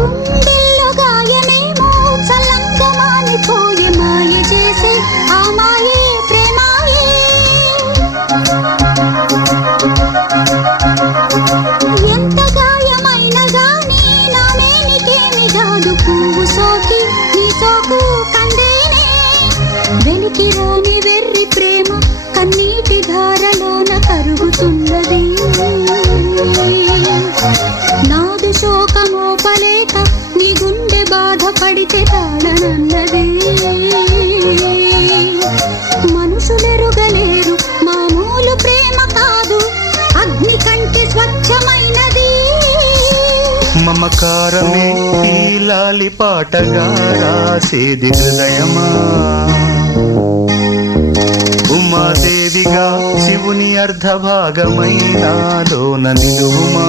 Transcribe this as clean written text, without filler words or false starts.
గుండెల్లో గాయమేమో చల్లంగా మానిపోయే మాయ చేసే ఆ మాయే ప్రేమాయే. ఎంత గాయమైనా గానీ నా మేనికేమి కాదు పువ్వు సోకి నీ సోకు కందేనే. వెలికి రాని వెర్రి ప్రేమ కన్నీటి ధారలోన కరుగుతున్నది. నాదు శోకమోపలేక నీ గుండె బాధపడితే తాళనన్నది. మనుషులెరుగలేరు మామూలు ప్రేమ కాదు అగ్ని కంటే స్వచ్ఛమైనది. మమకారమే ఈ లాలి పాటగా రాసేది హృదయమా. ఉమాదేవిగా శివుని అర్ధభాగమైనాలోన నిలువుమా.